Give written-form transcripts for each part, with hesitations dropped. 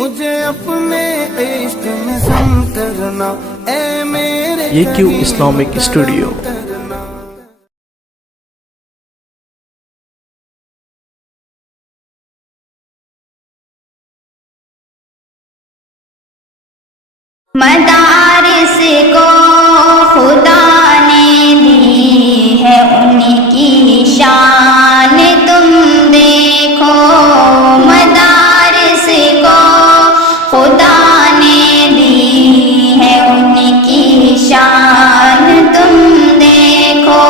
مجھے اپنے عشق میں سم کرنا اے میرے AQ Islamic Studio. مدارس کو خدا نے دی ہے ان کی شان تم دیکھو، مدارس کو خدا نے دی ہے ان کی شان تم دیکھو،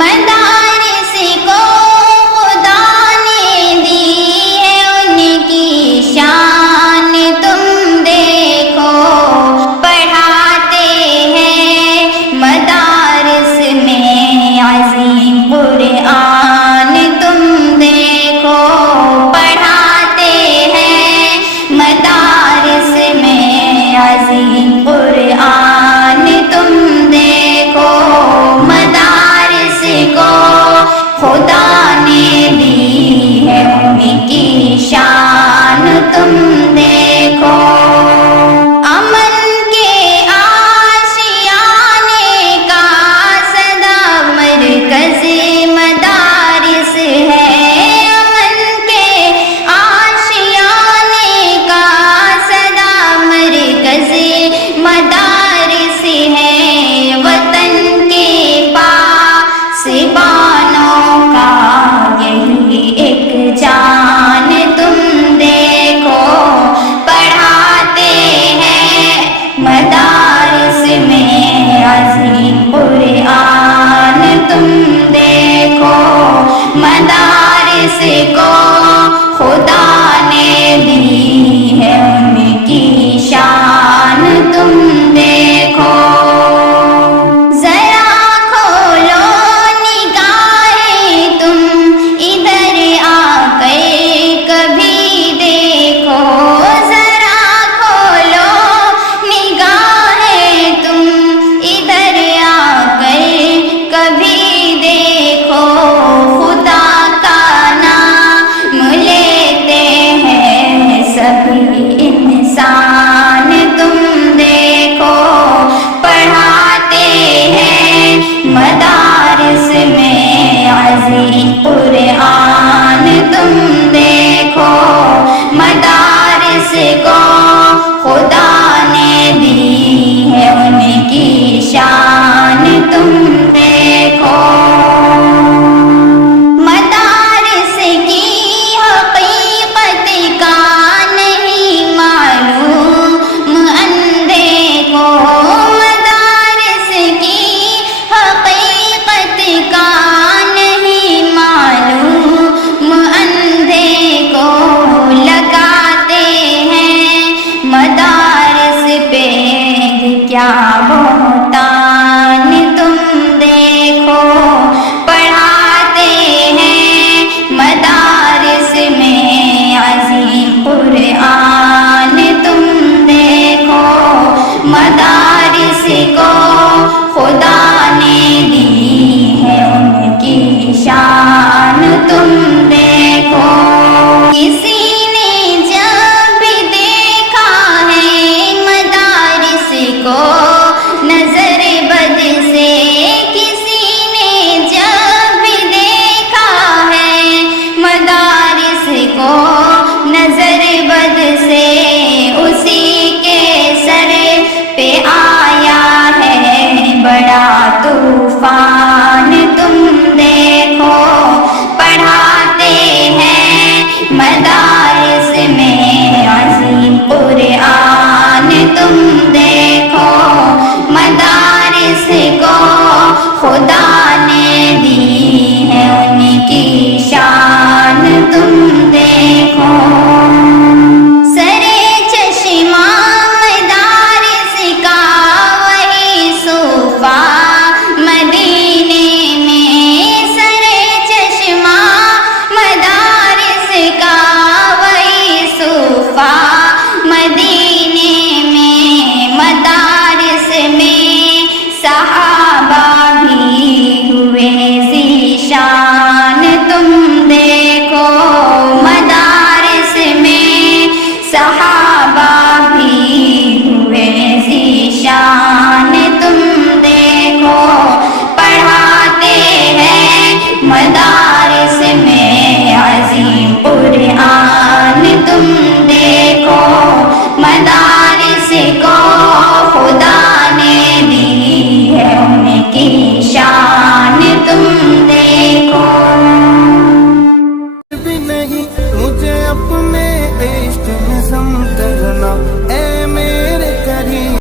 مدارس کو خدا نے دی ہے ان کی شان تم دیکھو، پڑھاتے ہیں مدارس میں عظیم قرآن تم دیکھو، پڑھاتے ہیں مدارس میں عظیم قرآن تم دیکھو، مدارس کو خدا نے دی ہے ان کی شان تم دیکھو، امن کے آشیانے کا صدا مرکز مدارس ہے، امن کے آشیانے کا صدا مرکز مدارس ہے، وطن کے پاسبانوں کا یہی ایک جان تم دیکھو، پڑھاتے ہیں مدارس میں عظیم قرآن تم دیکھو، مدارس کو خدا نے دی ہے ان کی شان تم دیکھو، ذرا کھولو نگاہیں تم ادھر آ کر کبھی دیکھو، ذرا کھولو نگاہیں تم ادھر آ کر کبھی دیکھو، خدا کا نام لیتے ہیں سبھی انسان تم دیکھو، پڑھاتے ہیں مدارس میں عظیم قرآن تم دیکھو، مدارس کو خدا نے دی ہے ان کی شان تم دیکھو، مدارس کی حقیقت کا نہیں معلوم اندھے کو، مدارس کی حقیقت کا نہیں معلوم اندھے کو، لگاتے ہیں مدارس پہ کیا بہتان تم دیکھو، پڑھاتے ہیں مدارس میں عظیم قرآن تم دیکھو، مدارس کو خدا نے دی ہے ان کی شان تم دیکھو، کسی نے جب دیکھا ہے مدارس کو نظر بد سے، کسی نے جب دیکھا ہے مدارس کو نظر بد سے، اسی کے سر پہ آیا ہے بڑا طوفان تم دیکھو، پڑھاتے ہیں مدارس میں عظیم قرآن